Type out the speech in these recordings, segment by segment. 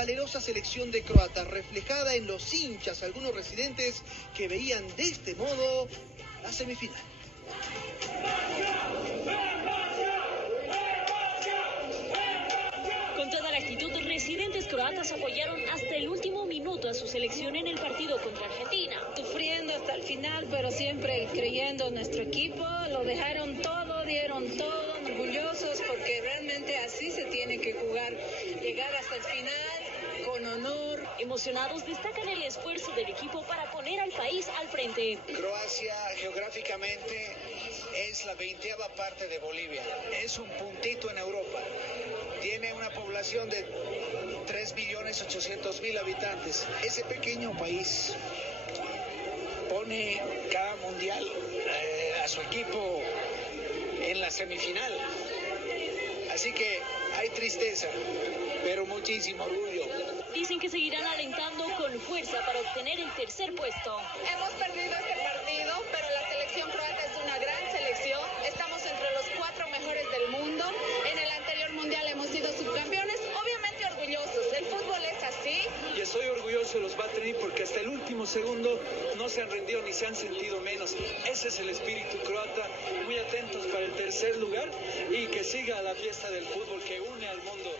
valerosa selección de croatas, reflejada en los hinchas, algunos residentes que veían de este modo la semifinal. Con toda la actitud, residentes croatas apoyaron hasta el último minuto a su selección en el partido contra Argentina. Sufriendo hasta el final, pero siempre creyendo en nuestro equipo, lo dejaron todo, dieron todo, orgullosos porque realmente así se tiene que jugar, llegar hasta el final con honor. Emocionados, destacan el esfuerzo del equipo para poner al país al frente. Croacia geográficamente es la 20ª parte de Bolivia, es un puntito en Europa. Tiene una población de 3.800.000 habitantes. Ese pequeño país pone cada mundial a su equipo en la semifinal. Así que hay tristeza, pero muchísimo orgullo. Dicen que seguirán alentando con fuerza para obtener el tercer puesto. Hemos perdido este partido, pero la selección croata es una gran selección. Estamos entre los 4 mejores del mundo. En el anterior mundial hemos sido subcampeones, obviamente orgullosos. El fútbol es así. Y estoy orgulloso de los Battery porque hasta el último segundo no se han rendido ni se han sentido menos. Ese es el espíritu croata. Muy atentos para el tercer lugar y que siga la fiesta del fútbol que une al mundo.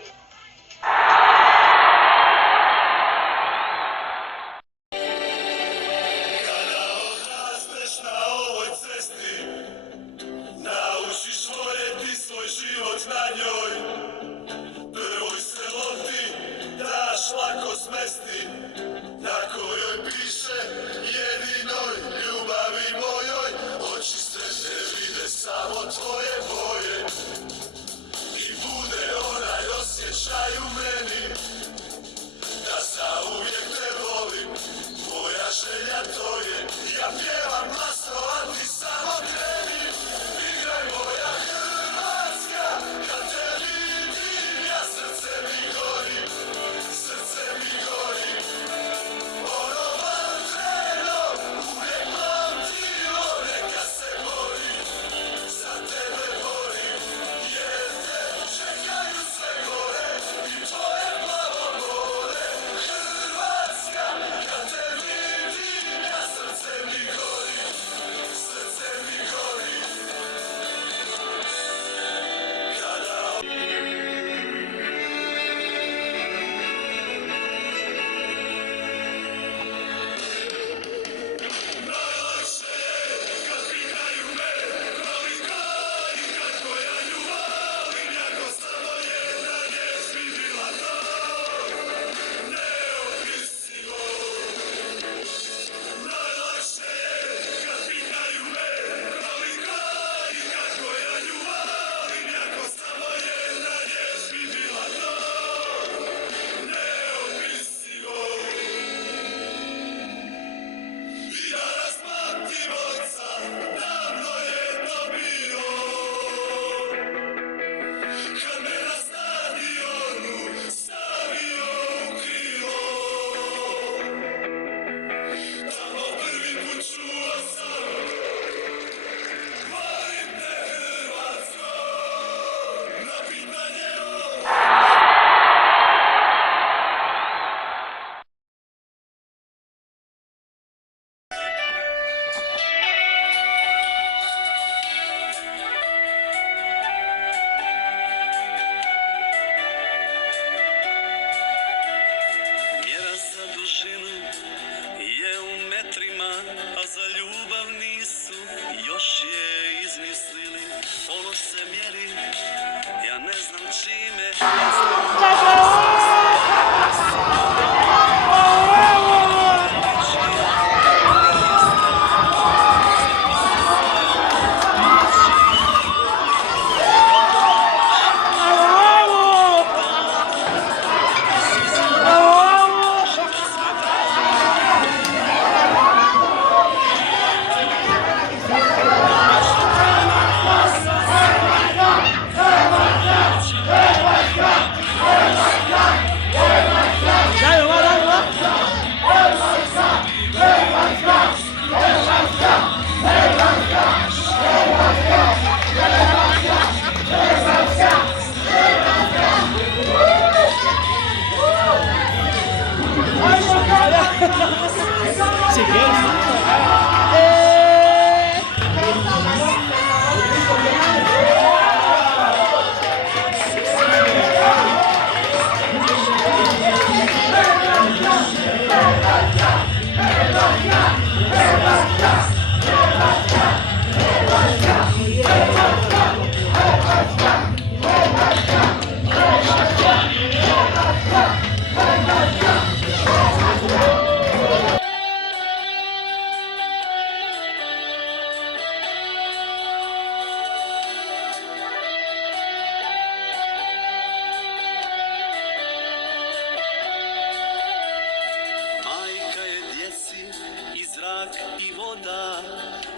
i voda,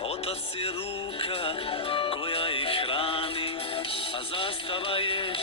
otac je ruka koja ih hrani, a zastava je